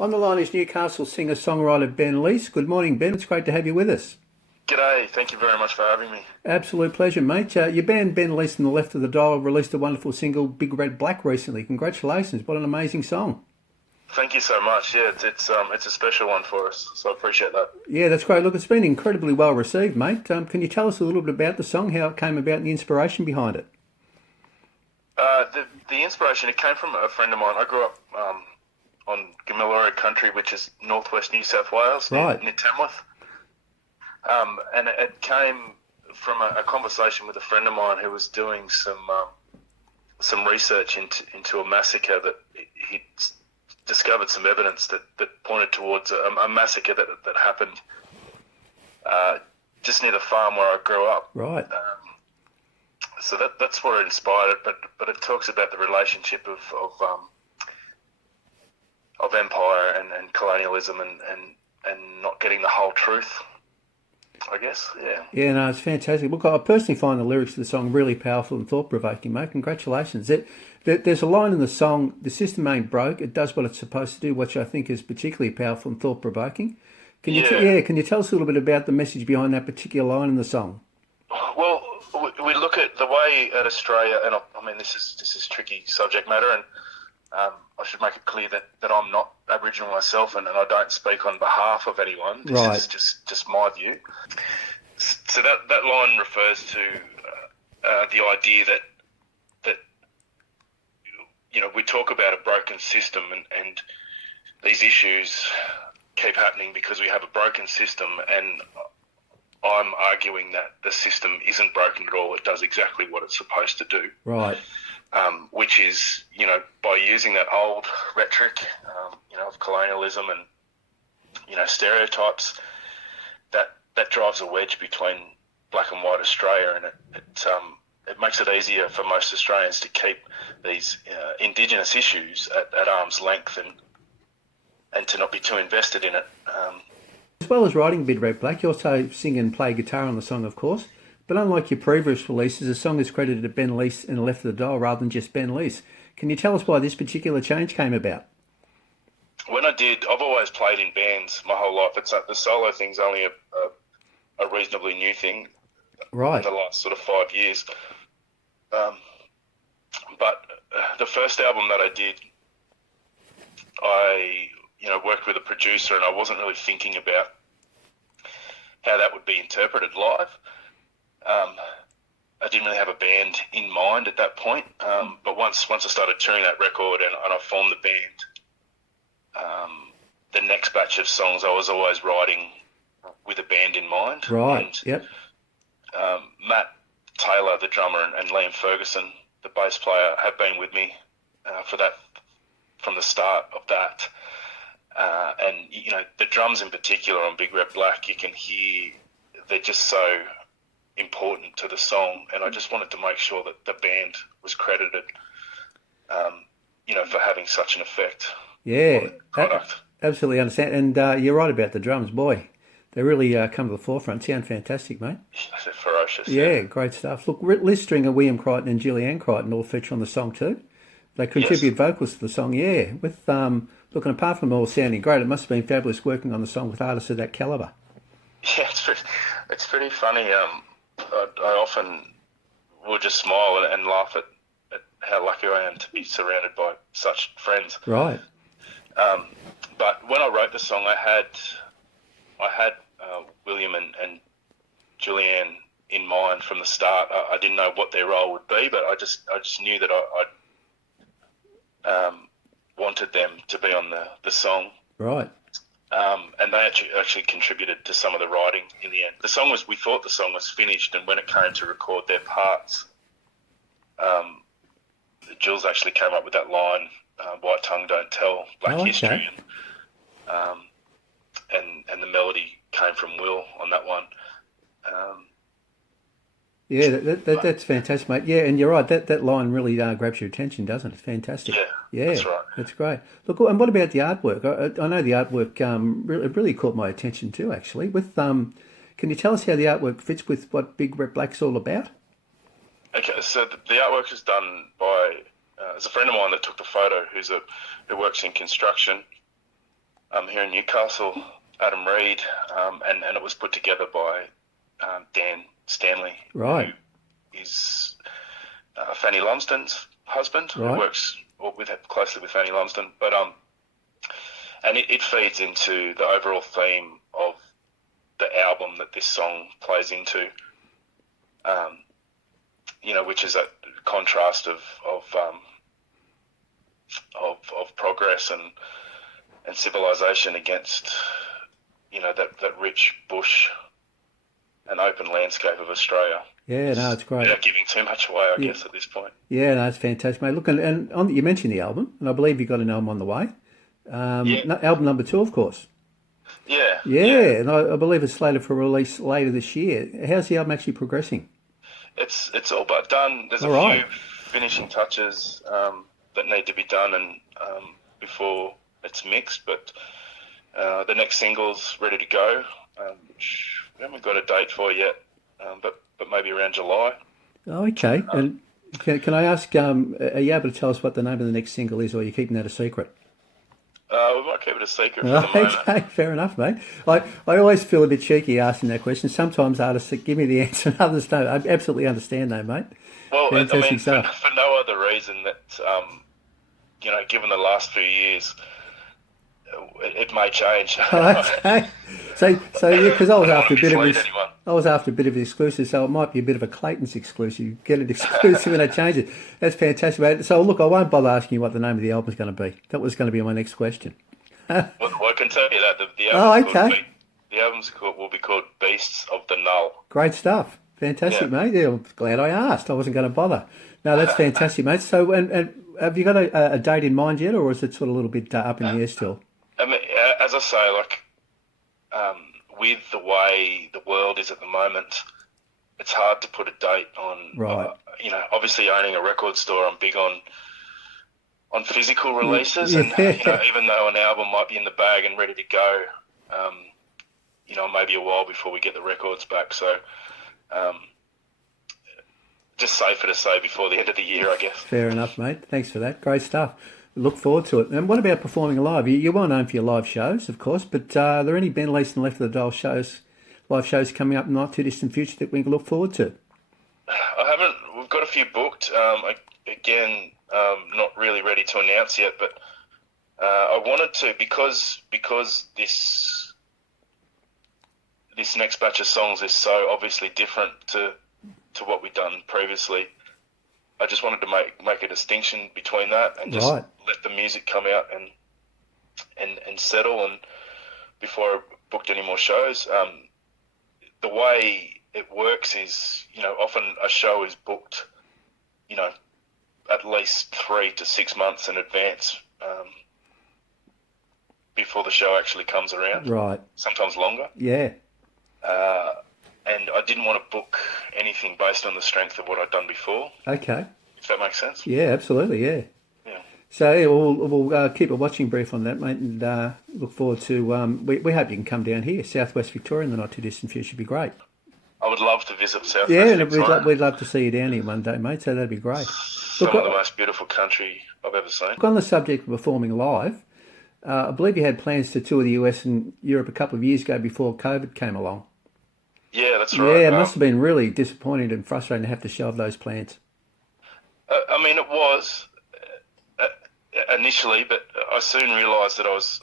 On the line is Newcastle singer-songwriter Ben Leece. Good morning, Ben. It's great to have you with us. G'day, thank you very much for having me. Absolute pleasure, mate. Your band Ben Leece and the Left of the Dial released a wonderful single, Big Red Black, recently. Congratulations. What an amazing song. Thank you so much. Yeah, it's a special one for us, so I appreciate that. Yeah, that's great. Look, it's been incredibly well received, mate. Can you tell us a little bit about the song, how it came about and the inspiration behind it? The inspiration, it came from a friend of mine. I grew up on Gamillara country, which is northwest New South Wales, Right. near Tamworth. And it came from a conversation with a friend of mine who was doing some research into a massacre that he discovered some evidence that pointed towards a massacre that happened just near the farm where I grew up. Right. So that's what inspired it, but it talks about the relationship of empire and colonialism and not getting the whole truth, I guess. Yeah. Yeah, no, it's fantastic. Look, I personally find the lyrics of the song really powerful and thought-provoking, mate. Congratulations. There's a line in the song, "The system ain't broke, it does what it's supposed to do," which I think is particularly powerful and thought-provoking. Can you tell us a little bit about the message behind that particular line in the song? Well, we look at the way at Australia, and I mean this is tricky subject matter, and I should make it clear that I'm not Aboriginal myself, and I don't speak on behalf of anyone. This is just my view. So that line refers to the idea that we talk about a broken system, and these issues keep happening because we have a broken system, and I'm arguing that the system isn't broken at all. It does exactly what it's supposed to do. Right. Which is, by using that old rhetoric, of colonialism and, stereotypes, that drives a wedge between black and white Australia, and it makes it easier for most Australians to keep these Indigenous issues at arm's length and to not be too invested in it. As well as writing Big Red Black, you also sing and play guitar on the song, of course. But unlike your previous releases, the song is credited to Ben Leece and the Left of the Dial rather than just Ben Leece. Can you tell us why this particular change came about? When I've always played in bands my whole life. It's the solo thing's only a reasonably new thing. Right. In the last sort of 5 years. But the first album that I did, I worked with a producer, and I wasn't really thinking about how that would be interpreted live. I didn't really have a band in mind at that point, but once I started touring that record and I formed the band, the next batch of songs I was always writing with a band in mind. Right. And, yep. Matt Taylor, the drummer, and Liam Ferguson, the bass player, have been with me for that from the start of that. And the drums in particular on Big Red Black, you can hear they're just so important to the song, and I just wanted to make sure that the band was credited, for having such an effect. Yeah, on the product. Absolutely understand. And you're right about the drums, boy. They really come to the forefront. Sound fantastic, mate. They're ferocious. Yeah, great stuff. Look, Liz Stringer, William Crichton and Julianne Crichton all feature on the song too. They contribute vocals to the song, yeah. With looking, apart from all sounding great, it must have been fabulous working on the song with artists of that calibre. Yeah, it's pretty funny. I often will just smile and laugh at how lucky I am to be surrounded by such friends. Right. But when I wrote the song, I had William and Julianne in mind from the start. I didn't know what their role would be, but I just knew that I wanted them to be on the song. Right. And they actually contributed to some of the writing in the end. We thought the song was finished, and when it came to record their parts, Jules actually came up with that line, "White tongue don't tell black history," and the melody came from Will on that one. Yeah, that's fantastic, mate. Yeah, and you're right. That line really grabs your attention, doesn't it? It's fantastic. Yeah, that's right. That's great. Look, and what about the artwork? I know the artwork really caught my attention too, actually. Can you tell us how the artwork fits with what Big Red Black's all about? Okay, so the artwork is done by there's a friend of mine that took the photo who works in construction, here in Newcastle, Adam Reed, and it was put together by Dan Stanley, Right. who is Fanny Lumsden's husband, Right. who works closely with Fanny Lumsden. But and it feeds into the overall theme of the album that this song plays into, which is that contrast of progress and civilization against, that rich bush and open landscape of Australia. Yeah, no, it's great. Without giving too much away, I guess, at this point. Yeah, no, it's fantastic, mate. Look, and you mentioned the album, and I believe you got an album on the way. Album number 2, of course. Yeah. Yeah, and I believe it's slated for release later this year. How's the album actually progressing? It's all but done. There's All a right. few finishing touches that need to be done and before it's mixed, but the next single's ready to go, which we haven't got a date for yet, but maybe around July. Oh, okay. And can I ask, are you able to tell us what the name of the next single is, or are you keeping that a secret? We might keep it a secret for the moment. Okay, fair enough, mate. I always feel a bit cheeky asking that question. Sometimes artists give me the answer and others don't. I absolutely understand though, mate. Well, Fantastic for stuff. no other reason that, given the last few years, it may change. Okay. So yeah, because I was after a bit of mislead this. anyone. I was after a bit of an exclusive, so it might be a bit of a Clayton's exclusive. Get it exclusive and I change it. That's fantastic, mate. So look, I won't bother asking you what the name of the album is going to be. That was going to be my next question. Well, I can tell you that the Oh, album's okay. will be called Beasts of the Null. Great stuff. Fantastic, Yeah. mate. Yeah, I'm glad I asked. I wasn't going to bother. No, that's fantastic, mate. So, and have you got a date in mind yet, or is it sort of a little bit up in the air still? I mean, as I say, with the way the world is at the moment, it's hard to put a date on. Right. Obviously owning a record store, I'm big on physical releases, Yeah. and even though an album might be in the bag and ready to go, maybe a while before we get the records back. So, just safer to say before the end of the year, I guess. Fair enough, mate. Thanks for that. Great stuff. Look forward to it. And what about performing live? You're well known for your live shows, of course, but are there any Ben Leece and Left of the Dial live shows coming up in the not too distant future that we can look forward to? I haven't. We've got a few booked. Again, not really ready to announce yet, but I wanted to because this next batch of songs is so obviously different to what we've done previously. I just wanted to make a distinction between that and just Right. let the music come out and settle. And before I booked any more shows, the way it works is, often a show is booked, at least 3 to 6 months in advance before the show actually comes around. Right. Sometimes longer. Yeah. And I didn't want to book anything based on the strength of what I'd done before, Okay. if that makes sense. Yeah, absolutely. Yeah. Yeah. So yeah, we'll keep a watching brief on that, mate, and look forward to. We hope you can come down here, Southwest Victoria, in the not too distant future. Would be great. I would love to visit South Yeah, and Victoria. we'd love to see you down here one day, mate. So that'd be great. Some of the most beautiful country I've ever seen. On the subject of performing live, I believe you had plans to tour the US and Europe a couple of years ago before COVID came along. Yeah, that's right. Yeah, it must have been really disappointing and frustrating to have to shelve those plans. I mean, it was initially, but I soon realised that I was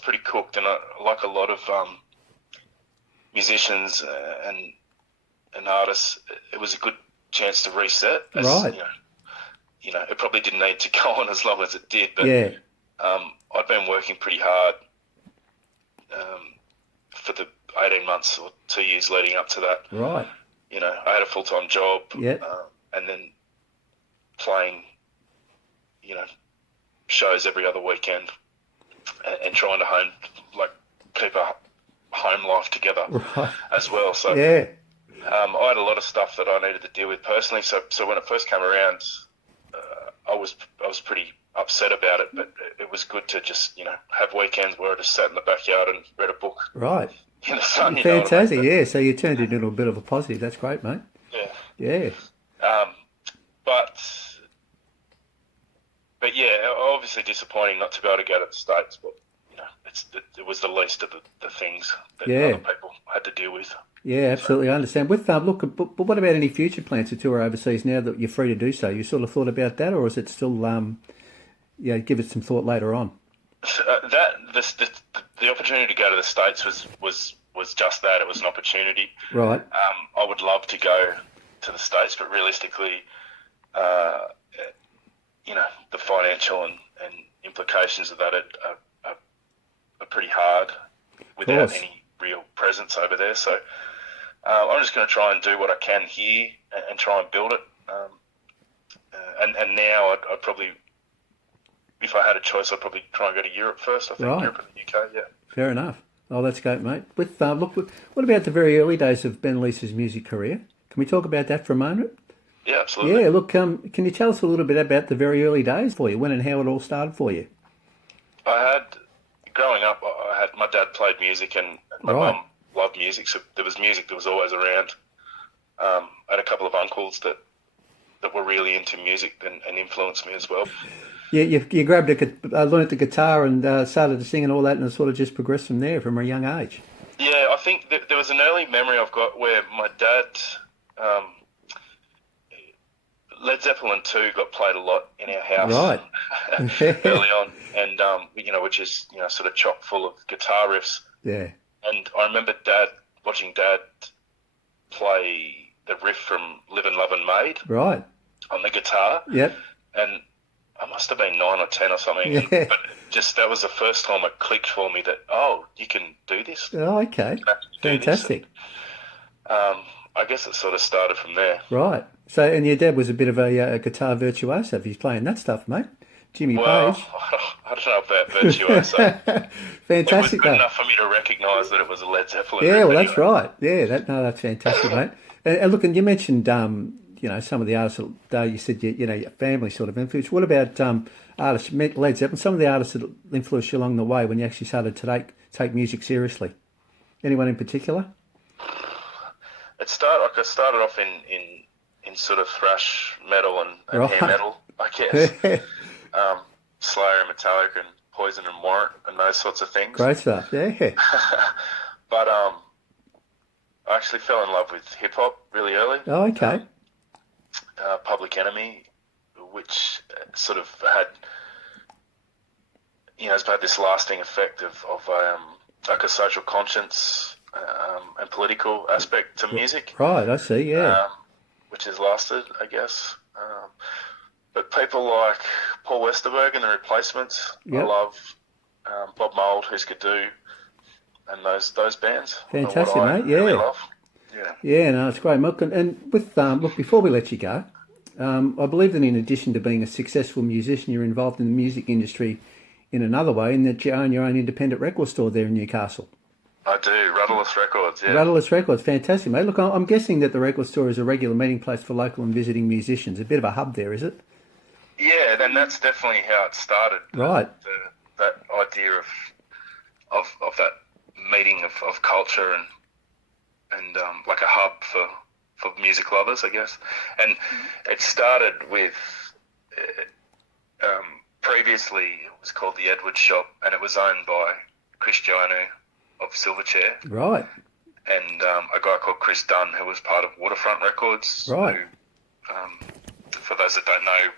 pretty cooked, and like a lot of musicians and artists, it was a good chance to reset. Right. It probably didn't need to go on as long as it did, but Yeah. I'd been working pretty hard for the 18 months or 2 years leading up to that. Right. I had a full-time job, Yeah. and then playing, shows every other weekend, and trying to keep a home life together Right. as well. So Yeah. I had a lot of stuff that I needed to deal with personally. So when it first came around, I was pretty upset about it, but it was good to just have weekends where I just sat in the backyard and read a book Right. in the sun. Fantastic. Yeah. So you turned it into a bit of a positive. That's great, mate. Yeah. Yeah. But yeah, obviously disappointing not to be able to go to the States, but it was the least of the things that Yeah. other people had to deal with. Yeah, absolutely. I understand. With look, but what about any future plans to tour overseas now that you're free to do so? You sort of thought about that, or is it still give it some thought later on? So, the opportunity to go to the States was just that. It was an opportunity. Right. I would love to go to the States, but realistically, the financial and implications of that are pretty hard without any real presence over there. So I'm just going to try and do what I can here and try and build it. And now I'd probably, if I had a choice, I'd probably try and go to Europe first. I think Right. Europe and the UK, yeah. Fair enough. Oh, that's great, mate. With what about the very early days of Ben Leece's music career? Can we talk about that for a moment? Yeah, absolutely. Yeah, look, can you tell us a little bit about the very early days for you, when and how it all started for you? Growing up, my dad played music and my mum loved music, so there was music that was always around. I had a couple of uncles that were really into music and influenced me as well. Yeah, you grabbed learnt the guitar and started to sing and all that, and it sort of just progressed from there from a young age. Yeah, I think that there was an early memory I've got where my dad, Led Zeppelin 2 got played a lot in our house early on, and which is sort of chock full of guitar riffs. Yeah. And I remember watching Dad play the riff from Live and Love and Made on the guitar. Yep. And I must have been 9 or 10 or something. Yeah. But just that was the first time it clicked for me that, you can do this. Oh, okay. Fantastic. And, I guess it sort of started from there. Right. So, and your dad was a bit of a guitar virtuoso if he's playing that stuff, mate. Jimmy Page. I don't know about virtuoso. Fantastic. It was good enough for me to recognise that it was a Led Zeppelin. Yeah, well, anyway. that's right. Yeah, that's fantastic, mate. And look, and you mentioned, some of the artists that you said, your family sort of influence. What about artists, Led Zeppelin, some of the artists that influenced you along the way when you actually started to take music seriously? Anyone in particular? I started off in sort of thrash metal and hair metal, I guess. Slayer and Metallica and Poison and Warrant and those sorts of things. Great stuff, yeah. But I actually fell in love with hip hop really early. Oh, okay. Public Enemy, which sort of had, has had this lasting effect of like a social conscience and political aspect to music. Right, I see, yeah. Which has lasted, I guess. But people like Paul Westerberg and the Replacements, I love Bob Mould, Husker Du, and those bands. Fantastic, mate. Yeah. Really love. Yeah. Yeah, no, it's great. And with look, before we let you go, I believe that in addition to being a successful musician, you're involved in the music industry in another way, in that you own your own independent record store there in Newcastle. I do, Rudderless Records, yeah. Rudderless Records, fantastic, mate. Look, I'm guessing that the record store is a regular meeting place for local and visiting musicians. A bit of a hub there, is it? Yeah, then that's definitely how it started. Right. That idea of that meeting of culture and like a hub for music lovers, I guess. And it started with previously it was called the Edwards Shop, and it was owned by Chris Joannou of Silverchair. Right. And a guy called Chris Dunn, who was part of Waterfront Records. Right. Who, for those that don't know,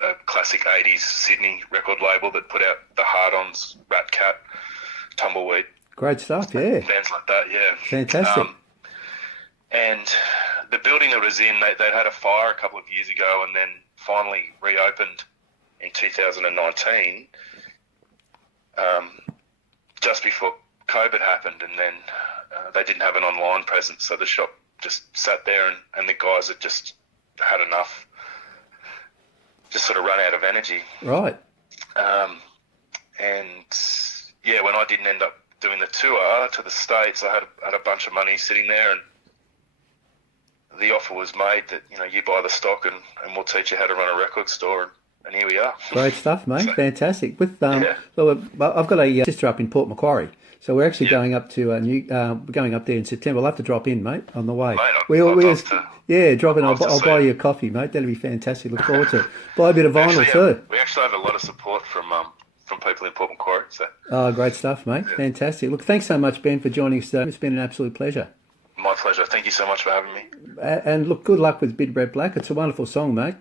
a classic 80s Sydney record label that put out the Hard-Ons, Rat Cat, Tumbleweed. Great stuff, yeah. Bands like that, yeah. Fantastic. And the building that it was in, they'd had a fire a couple of years ago and then finally reopened in 2019, just before COVID happened, and then they didn't have an online presence, so the shop just sat there and the guys had just had enough, just sort of run out of energy. Right. And yeah, when I didn't end up doing the tour to the States, I had a bunch of money sitting there, and the offer was made that, you buy the stock and we'll teach you how to run a record store, and here we are. Great stuff, mate. So, fantastic. With so I've got a sister up in Port Macquarie, so we're actually going up to we're going up there in September. I'll have to drop in, mate, on the way. Mate, drop in. I'll buy you a coffee, mate. That'll be fantastic. Look forward to it. Buy a bit of vinyl too. We actually have a lot of support from from people in Port Macquarie. So, Oh, great stuff, mate. Yeah. Fantastic. Look, thanks so much, Ben, for joining us today. It's been an absolute pleasure. my pleasure. Thank you so much for having me. And look, good luck with Bid Red Black. It's a wonderful song, mate.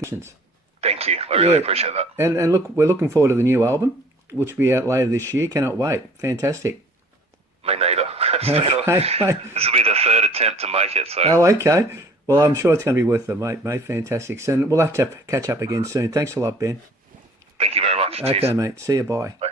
Thank you. I really appreciate that. And look, we're looking forward to the new album, which will be out later this year. Cannot wait. Fantastic. Me neither. Okay, mate. This will be the third attempt to make it. So, Oh, okay. Well, I'm sure it's going to be worth it, mate. Fantastic. So we'll have to catch up again soon. Thanks a lot, Ben. thank you very much. Okay, Cheers. mate. See you. Bye. Bye.